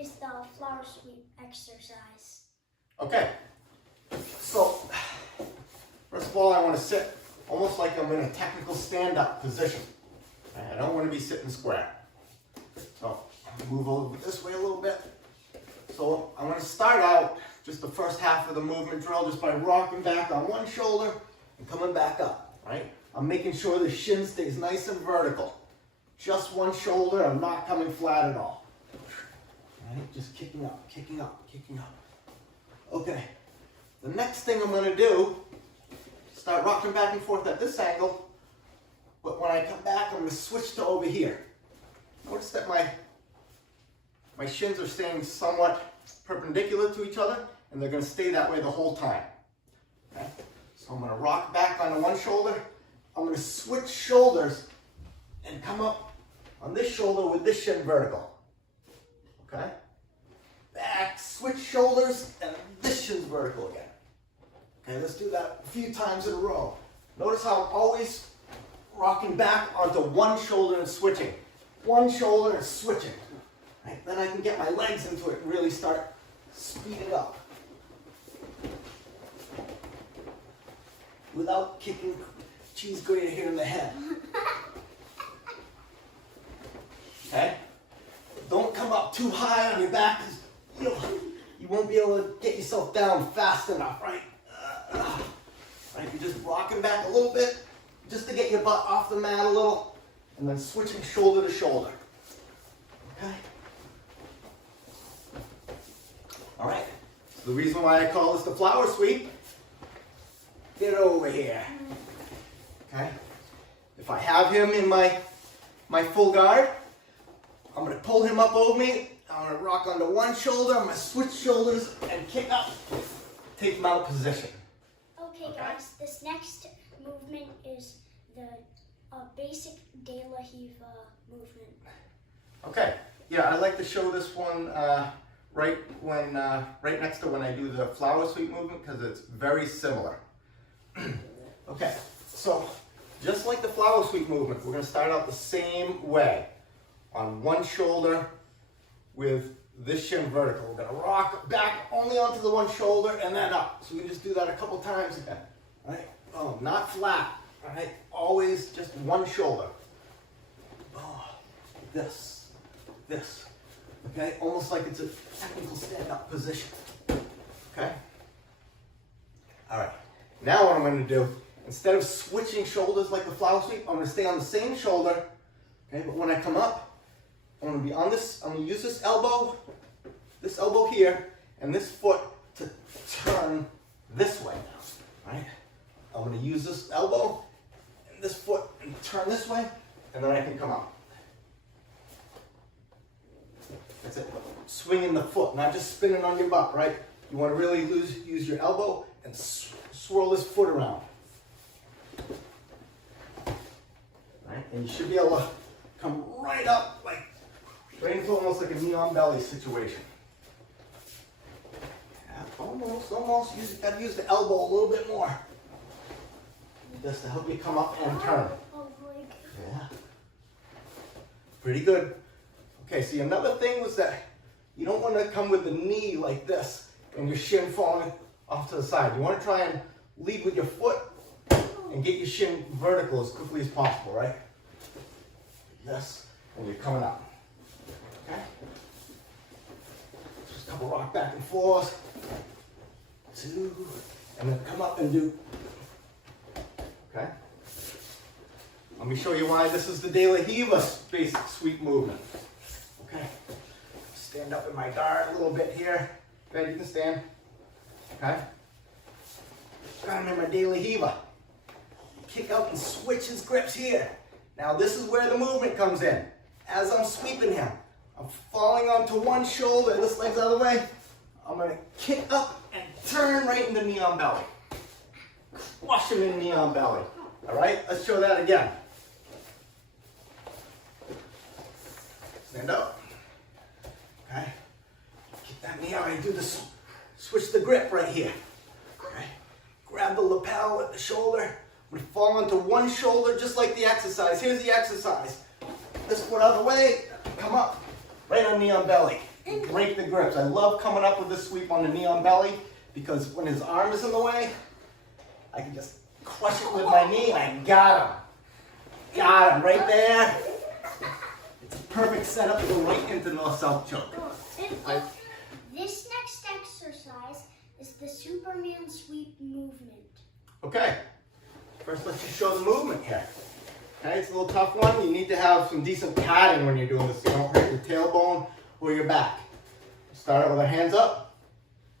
is the flower sweep exercise. Okay, so first of all, I want to sit almost like I'm in a technical stand-up position. I don't want to be sitting square. So move over this way a little bit. So I'm going to start out just the first half of the movement drill just by rocking back on one shoulder and coming back up, right? I'm making sure the shin stays nice and vertical. Just one shoulder, I'm not coming flat at all. Right? Just kicking up, kicking up, kicking up. Okay, the next thing I'm going to do, start rocking back and forth at this angle, but when I come back, I'm going to switch to over here. Notice that my shins are staying somewhat perpendicular to each other, and they're going to stay that way the whole time. Okay? So I'm going to rock back onto one shoulder. I'm going to switch shoulders and come up on this shoulder with this shin vertical. Okay? Back, switch shoulders, and this shin's vertical again. Okay, let's do that a few times in a row. Notice how I'm always rocking back onto one shoulder and switching. One shoulder and switching. Right? Then I can get my legs into it and really start speeding up. Without kicking cheese grater here in the head. Okay? Don't come up too high on your back because you won't be able to get yourself down fast enough, right? Right? You're just rocking back a little bit just to get your butt off the mat a little and then switching shoulder to shoulder. Okay? All right. So the reason why I call this the flower sweep, get over here. Okay? If I have him in my full guard, I'm going to pull him up over me. I'm going to rock onto one shoulder. I'm going to switch shoulders and kick up. Take mount position. Okay, guys, this next movement is the basic De La Riva movement. Okay. Yeah, I like to show this one right next to when I do the flower sweep movement because it's very similar. Okay, so just like the flower sweep movement, we're going to start out the same way. On one shoulder with this shin vertical. We're going to rock back only onto the one shoulder and then up. So we just do that a couple times again. All right? Oh, not flat. All right? Always just one shoulder. Oh, this. Okay? Almost like it's a technical stand-up position. Okay? All right. Now what I'm going to do, instead of switching shoulders like the flower sweep, I'm going to stay on the same shoulder. Okay? But when I come up, I'm going to be on this, I'm going to use this elbow here, and this foot to turn this way now, right? I'm going to use this elbow and this foot and turn this way, and then I can come up. That's it. Swinging the foot, not just spinning on your butt, right? You want to really use your elbow and swirl this foot around. Right? And you should be able to come right up, like right into almost like a knee on belly situation. Yeah, almost. You got to use the elbow a little bit more. Just to help you come up and turn. Yeah. Pretty good. Okay, see, another thing was that you don't want to come with the knee like this and your shin falling off to the side. You want to try and lead with your foot and get your shin vertical as quickly as possible, right? This, and you're coming up. Okay? Just a couple rock back and forth. 2, and then come up and do. Okay? Let me show you why this is the De La Riva basic sweep movement. Okay? Stand up in my guard a little bit here. Go ahead, you can stand. Okay? Got him in my De La Riva. Kick out and switch his grips here. Now this is where the movement comes in. As I'm sweeping him, I'm falling onto one shoulder, this leg's out of the way. I'm going to kick up and turn right into knee on belly. Crush him in knee on belly. All right, let's show that again. Stand up. Okay. Get that knee out and do this. Switch the grip right here. Okay. Grab the lapel with the shoulder. We fall onto one shoulder just like the exercise. Here's the exercise. This foot out of the way, come up. Right on knee on belly. break the grips. I love coming up with this sweep on the knee on belly because when his arm is in the way, I can just crush it with my knee. I got him. Got him right there. It's a perfect setup to go right into the self-choke. This next exercise is the Superman sweep movement. Okay. First, let's just show the movement here. Okay, it's a little tough one. You need to have some decent padding when you're doing this so you don't hurt your tailbone or your back. Start out with our hands up.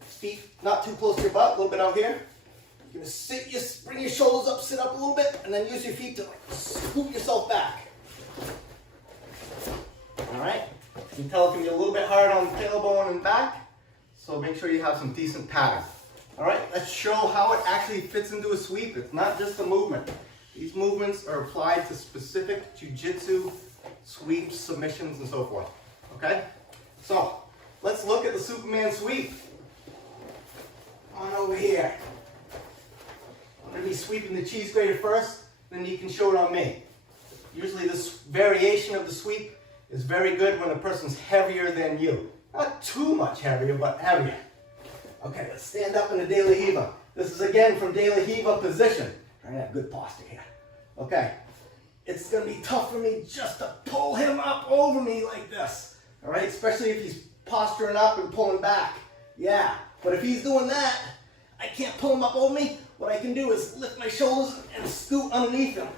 Feet not too close to your butt, a little bit out here. You're gonna bring your shoulders up, sit up a little bit, and then use your feet to scoop yourself back. All right? You can tell it can be a little bit hard on the tailbone and back, so make sure you have some decent padding. All right, let's show how it actually fits into a sweep. It's not just a movement. These movements are applied to specific jiu-jitsu sweeps, submissions, and so forth. Okay? So, let's look at the Superman sweep. On over here. I'm going to be sweeping the cheese grater first, then you can show it on me. Usually this variation of the sweep is very good when a person's heavier than you. Not too much heavier, but heavier. Okay, let's stand up in a De La Hiva. This is again from De La Hiva position. Trying to have good posture here. Okay, it's going to be tough for me just to pull him up over me like this. All right, especially if he's posturing up and pulling back. Yeah, but if he's doing that, I can't pull him up over me. What I can do is lift my shoulders and scoot underneath him.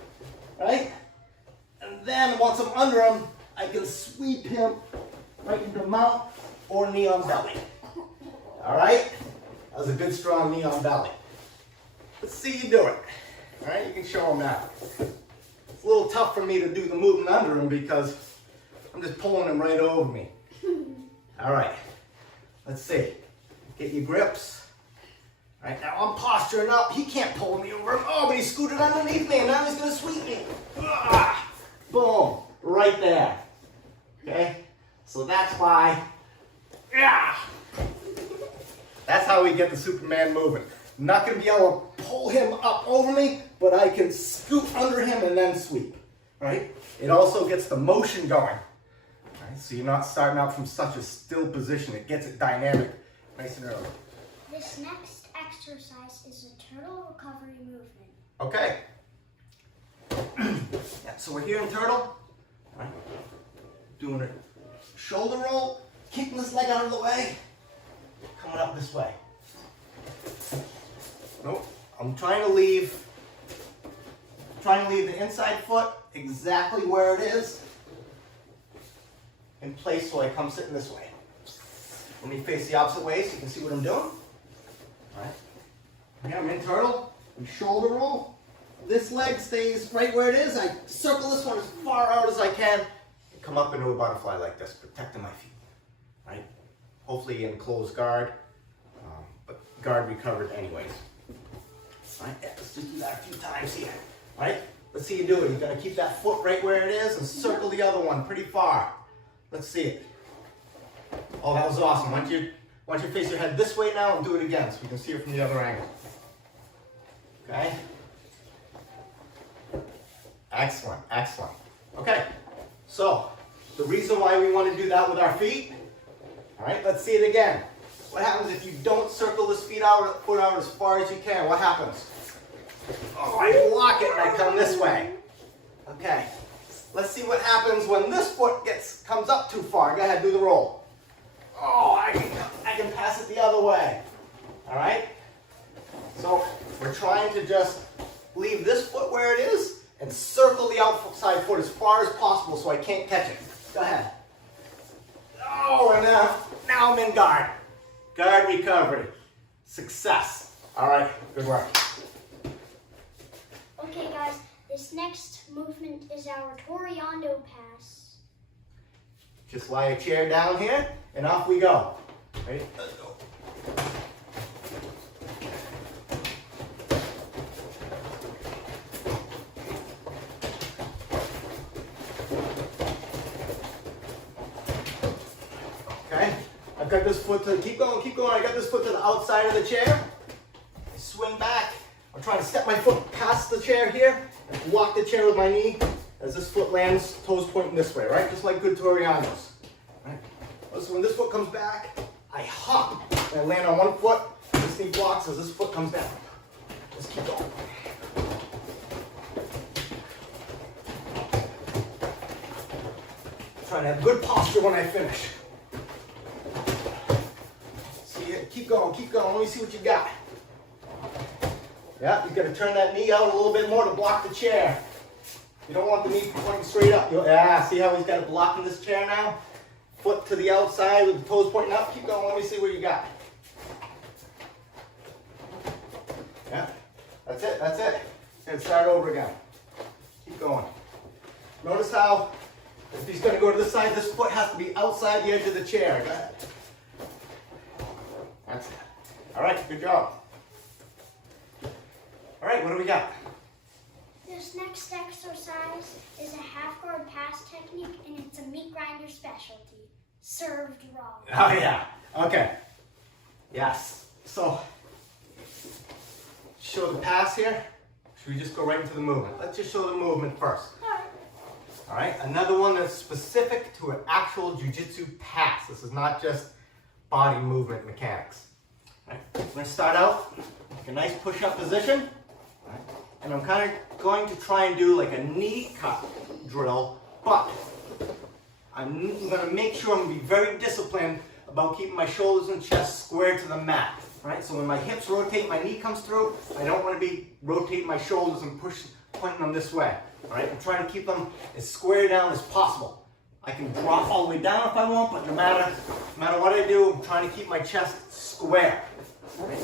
Right? And then once I'm under him, I can sweep him right into mount or knee on belly. All right? That was a good strong knee on belly. Let's see you do it. All right, you can show him now. It's a little tough for me to do the movement under him because I'm just pulling him right over me. All right, let's see. Get your grips. All right, now I'm posturing up. He can't pull me over. Oh, but he scooted underneath me and now he's gonna sweep me. Ah, boom, right there. Okay, so that's why, yeah. That's how we get the Superman moving. I'm not going to be able to pull him up over me, but I can scoop under him and then sweep, right? It also gets the motion going, right? So you're not starting out from such a still position. It gets it dynamic nice and early. This next exercise is a turtle recovery movement. Okay. Yeah, so we're here in turtle, right? Doing a shoulder roll, kicking this leg out of the way, coming up this way. Nope. I'm trying to leave the inside foot exactly where it is in place so I come sitting this way. Let me face the opposite way so you can see what I'm doing. All right. Here I'm in turtle. We shoulder roll. This leg stays right where it is. I circle this one as far out as I can and come up into a butterfly like this, protecting my feet. Right? Hopefully in closed guard, but guard recovered anyways. All right, let's just do that a few times here. All right, let's see you do it. You're gonna keep that foot right where it is and circle the other one pretty far. Let's see it. Oh, that was awesome. Why don't you face your head this way now and do it again so we can see it from the other angle. Okay. Excellent, excellent. Okay, so the reason why we want to do that with our feet, all right, let's see it again. What happens if you don't circle this foot out as far as you can? What happens? Oh, I block it and I come this way. Okay, let's see what happens when this foot comes up too far. Go ahead, do the roll. Oh, I can pass it the other way. All right? So we're trying to just leave this foot where it is and circle the outside foot as far as possible so I can't catch it. Go ahead. Oh, and now I'm in guard. Guard recovery. Success. All right, good work. Okay, guys, this next movement is our Toriando pass. Just lie a chair down here and off we go. Ready? Let's go. Okay, I've got this foot to, keep going. I got this foot to the outside of the chair. I swing back. I'm trying to step my foot past the chair here and block the chair with my knee as this foot lands, toes pointing this way, right? Just like good Torianos. Right? So when this foot comes back, I hop. And I land on one foot. This knee blocks as this foot comes down. Let's keep going. Try to have good posture when I finish. See it? Keep going, keep going. Let me see what you got. Yeah, you got to turn that knee out a little bit more to block the chair. You don't want the knee pointing straight up. Yeah, see how he's got it blocking this chair now? Foot to the outside with the toes pointing up. Keep going. Let me see what you got. Yeah, that's it. That's it. And start over again. Keep going. Notice how if he's going to go to this side, this foot has to be outside the edge of the chair. Go ahead. That's it. All right, good job. All right, what do we got? This next exercise is a half guard pass technique, and it's a meat grinder specialty, served raw. Oh yeah, okay. Yes, so show the pass here. Should we just go right into the movement? Let's just show the movement first. All right, another one that's specific to an actual jiu-jitsu pass. This is not just body movement mechanics. All right, we're gonna start out like a nice push-up position. All right, and I'm kind of going to try and do like a knee cut drill, but I'm gonna make sure I'm gonna be very disciplined about keeping my shoulders and chest square to the mat. Right, so when my hips rotate, my knee comes through, I don't want to be rotating my shoulders and pointing them this way. All right, I'm trying to keep them as square down as possible. I can drop all the way down if I want, but no matter what I do, I'm trying to keep my chest square. Right.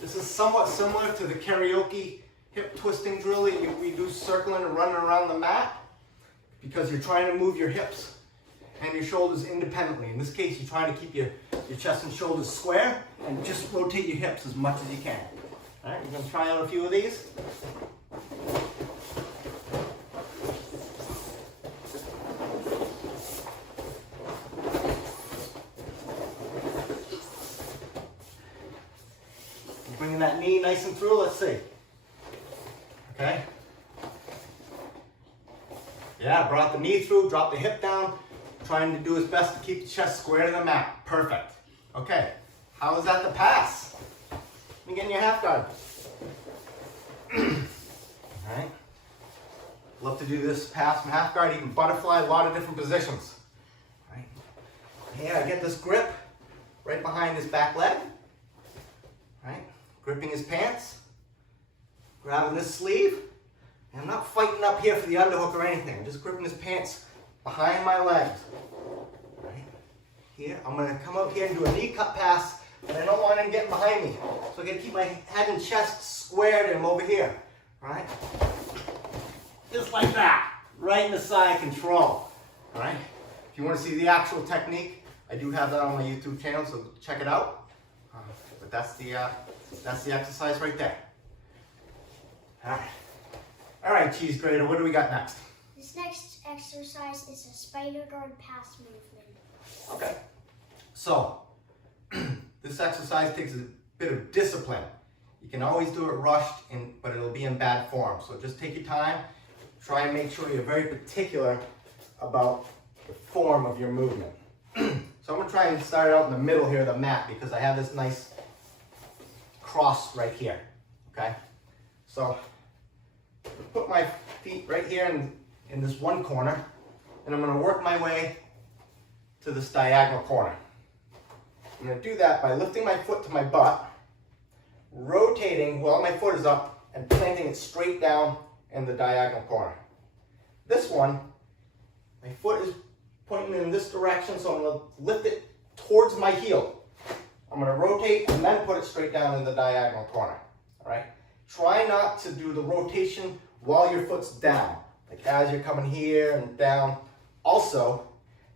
This is somewhat similar to the karaoke hip twisting drill that we do circling and running around the mat, because you're trying to move your hips and your shoulders independently. In this case, you're trying to keep your chest and shoulders square and just rotate your hips as much as you can. All right, we're gonna try out a few of these. Bringing that knee nice and through, let's see. Okay. Yeah, brought the knee through, dropped the hip down, trying to do his best to keep the chest square to the mat. Perfect. Okay, how is that the pass? Let me get in your half guard. All right. Love to do this pass from half guard. You can butterfly, a lot of different positions. All right. Yeah, get this grip right behind his back leg. All right. Gripping his pants, grabbing this sleeve, and I'm not fighting up here for the underhook or anything. I'm just gripping his pants behind my legs. Right here, I'm going to come up here and do a knee cut pass, but I don't want him getting behind me. So I got to keep my head and chest square to him over here. Right? Just like that, right in the side control. All right? If you want to see the actual technique, I do have that on my YouTube channel, so check it out. But that's the exercise right there. All right, cheese grater, what do we got next? This next exercise is a spider guard pass movement. Okay, so this exercise takes a bit of discipline. You can always do it rushed, but it'll be in bad form. So just take your time. Try and make sure you're very particular about the form of your movement. So I'm going to try and start out in the middle here of the mat because I have this nice cross right here, okay? So put my feet right here in this one corner, and I'm going to work my way to this diagonal corner. I'm going to do that by lifting my foot to my butt, rotating while my foot is up, and planting it straight down in the diagonal corner. This one, my foot is pointing in this direction, so I'm going to lift it towards my heel. I'm going to rotate and then put it straight down in the diagonal corner. All right? Try not to do the rotation while your foot's down, like as you're coming here and down. Also,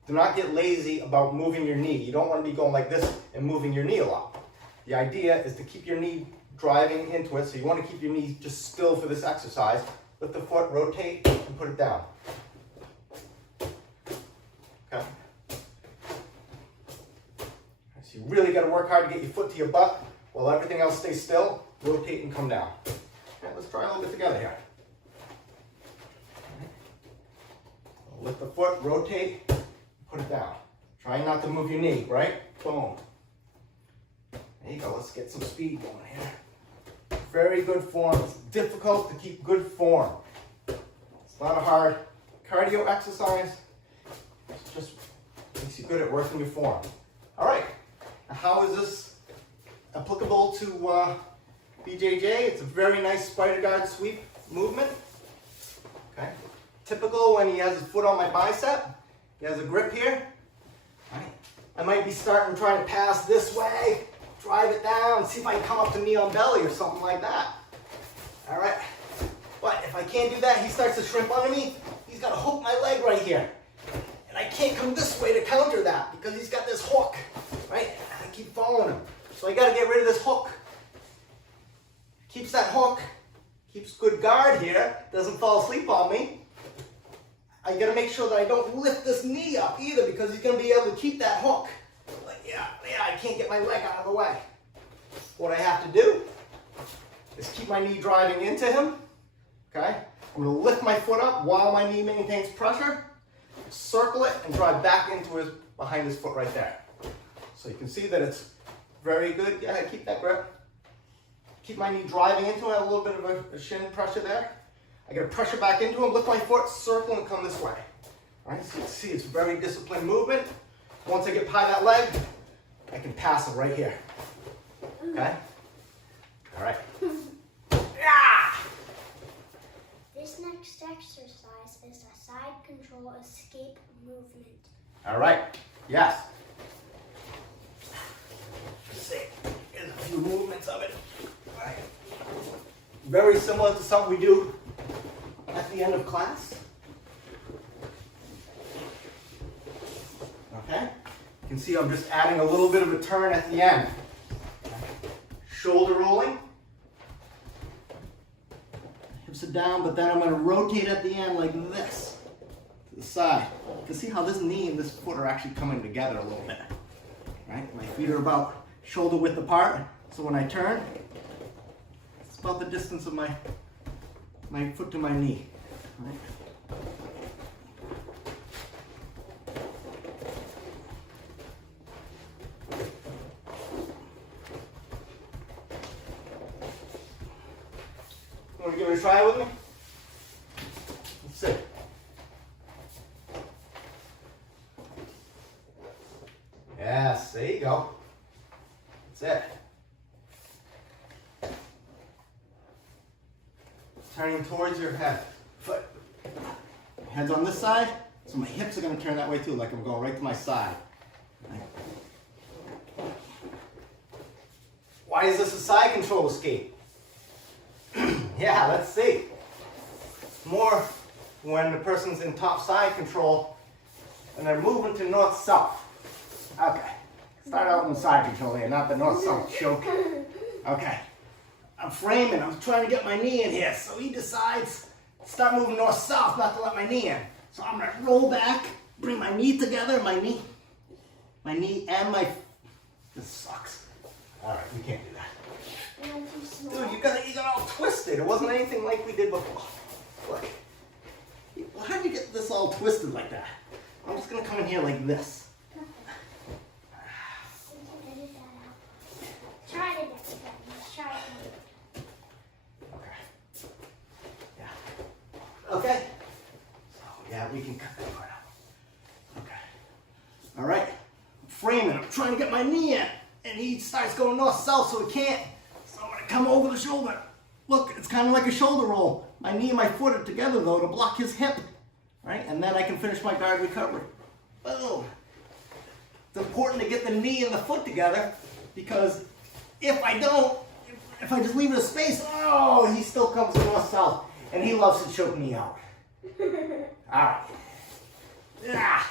do not get lazy about moving your knee. You don't want to be going like this and moving your knee a lot. The idea is to keep your knee driving into it, so you want to keep your knee just still for this exercise. Lift the foot, rotate, and put it down. Okay? So you really got to work hard to get your foot to your butt while everything else stays still. Rotate and come down. Okay, let's try a little bit together here. Lift the foot, rotate, put it down. Try not to move your knee, right? Boom. There you go, let's get some speed going here. Very good form. It's difficult to keep good form. It's not a hard cardio exercise. It just makes you good at working your form. All right, now how is this applicable to BJJ? It's a very nice spider guard sweep movement. Okay. Typical when he has his foot on my bicep. He has a grip here. All right. I might be starting trying to pass this way, drive it down, see if I can come up to knee on belly or something like that. All right. But if I can't do that, he starts to shrimp under me. He's got to hook my leg right here. And I can't come this way to counter that because he's got this hook, right? I keep following him. So I got to get rid of this hook. Keeps that hook, keeps good guard here, doesn't fall asleep on me. I got to make sure that I don't lift this knee up either because he's going to be able to keep that hook. Like, yeah, I can't get my leg out of the way. What I have to do is keep my knee driving into him. Okay? I'm going to lift my foot up while my knee maintains pressure, circle it, and drive back into his, behind his foot right there. So you can see that it's very good. Yeah, keep that grip. Keep my knee driving into it, a little bit of a shin pressure there. I got to pressure back into him, lift my foot, circle, and come this way. All right, so you can see it's very disciplined movement. Once I get by that leg, I can pass it right here. Okay? All right. Yeah! This next exercise is a side control escape movement. All right. Yes. Let's see. Here's a few movements of it. All right. Very similar to something we do at the end of class. Okay? You can see I'm just adding a little bit of a turn at the end. Shoulder rolling. Hips are down, but then I'm going to rotate at the end like this to the side. You can see how this knee and this foot are actually coming together a little bit. Right? My feet are about shoulder width apart, so when I turn, it's about the distance of my foot to my knee. Right? Want to give it a try with me? Let's see. Yes, there you go. That's it. Turning towards your head. Foot. Head's on this side, so my hips are going to turn that way too, like I'm going right to my side. Right. Why is this a side control escape? Yeah, let's see. More when the person's in top side control and they're moving to north-south. Okay. Start out in side control here, not the north-south choke. Okay. I'm framing. I'm trying to get my knee in here. So he decides to start moving north-south, not to let my knee in. So I'm going to roll back, bring my knee together, my knee and my... This sucks. All right, we can't do that. Dude, you got all twisted. It wasn't anything like we did before. Look. Well, how did you get this all twisted like that? I'm just going to come in here like this. Try it again. Let's try it. Okay. Yeah. Okay. So, yeah, we can cut that part out. Okay. All right. I'm framing. I'm trying to get my knee in. And he starts going north-south, so he can't. So I'm going to come over the shoulder. Look, it's kind of like a shoulder roll. My knee and my foot are together, though, to block his hip. Right? And then I can finish my guard recovery. Boom. It's important to get the knee and the foot together because if I don't, if I just leave it a space, oh, he still comes north-south. And he loves to choke me out. All right. Yeah.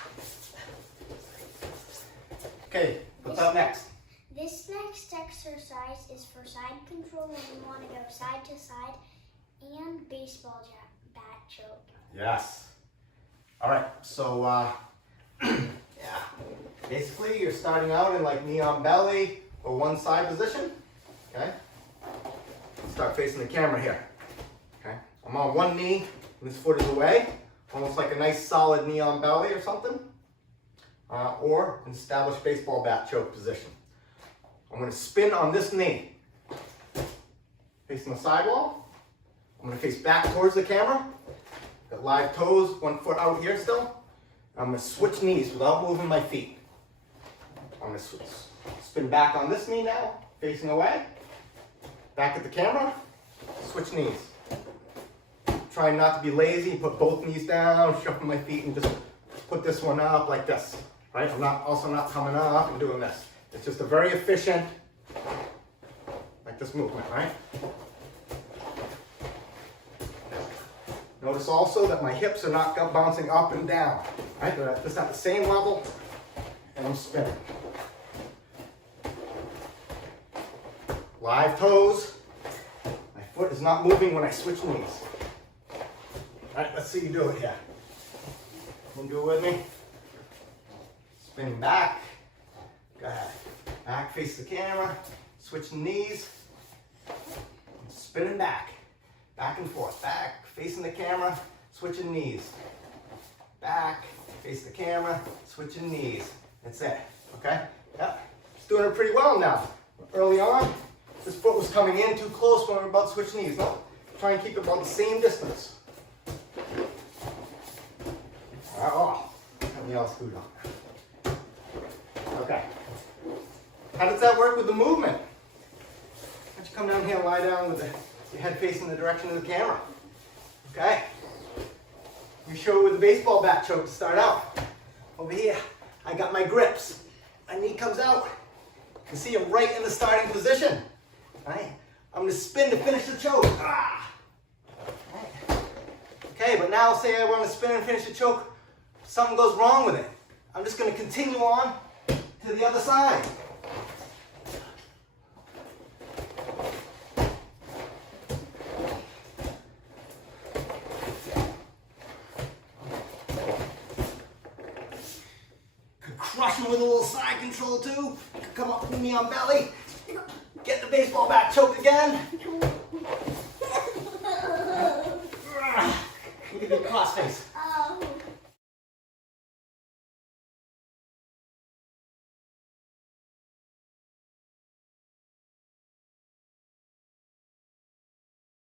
Okay, what's up next? This next exercise is for side control when you want to go side to side and baseball bat choke. Yes. All right, so yeah, basically you're starting out in like knee on belly or one side position, okay? Start facing the camera here, okay? I'm on one knee and this foot is away, almost like a nice solid knee on belly or something. or an established baseball bat choke position. I'm going to spin on this knee, facing the sidewall. I'm going to face back towards the camera. Got live toes, 1 foot out here still. I'm going to switch knees without moving my feet. I'm going to spin back on this knee now, facing away. Back at the camera, switch knees. Trying not to be lazy, put both knees down, shuffle my feet, and just put this one up like this, right? I'm also not coming up and doing this. It's just a very efficient, like this movement, right? Notice also that my hips are not bouncing up and down, right? They're just at the same level, and I'm spinning. Live toes. My foot is not moving when I switch knees. All right, let's see you do it here. You do it with me. Spinning back. Go ahead. Back, face the camera. Switching knees. Spinning back. Back and forth. Back, facing the camera. Switching knees. Back, face the camera. Switching knees. That's it. Okay? Yep. It's doing it pretty well now. Early on, this foot was coming in too close when we were about to switch knees. No, try and keep it about the same distance. Oh, something else screwed up. Okay. How does that work with the movement? Why don't you come down here and lie down with your head facing the direction of the camera? Okay. You show it with the baseball bat choke to start out. Over here, I got my grips. My knee comes out. You can see I'm right in the starting position. Right? I'm going to spin to finish the choke. Ah. Right. Okay, but now say I want to spin and finish the choke. Something goes wrong with it. I'm just going to continue on to the other side. Could crush him with a little side control too. Could come up with me on belly. Get the baseball bat choke again. Look at the cross face.